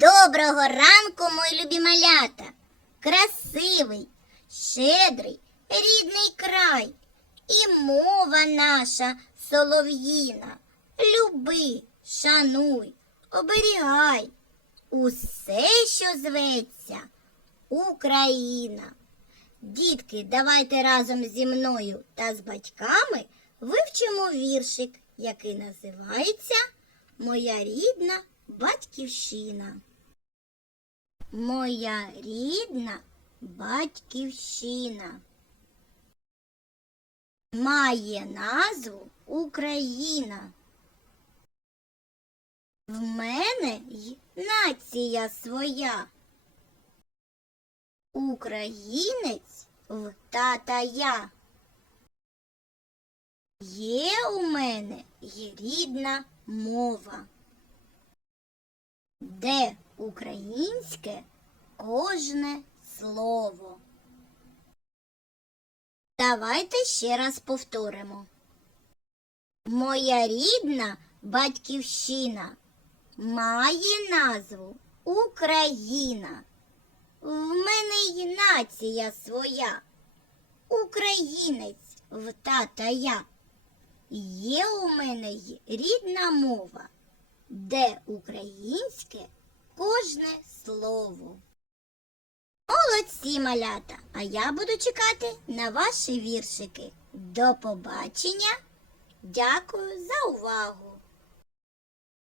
Доброго ранку, мої любі малята! Красивий, щедрий, рідний край, і мова наша солов'їна. Люби, шануй, оберігай усе, що зветься Україна. Дітки, давайте разом зі мною та з батьками вивчимо віршик, який називається Моя рідна батьківщина. Моя рідна батьківщина має назву Україна. В мене й нація своя. Українець в тата я. Є у мене й рідна мова, де українське кожне слово. Давайте ще раз повторимо. Моя рідна батьківщина має назву Україна. В мене й нація своя, українець в тата я. Є у мене й рідна мова, де українське кожне слово. Молодці малята, а я буду чекати на ваші віршики. До побачення. Дякую за увагу!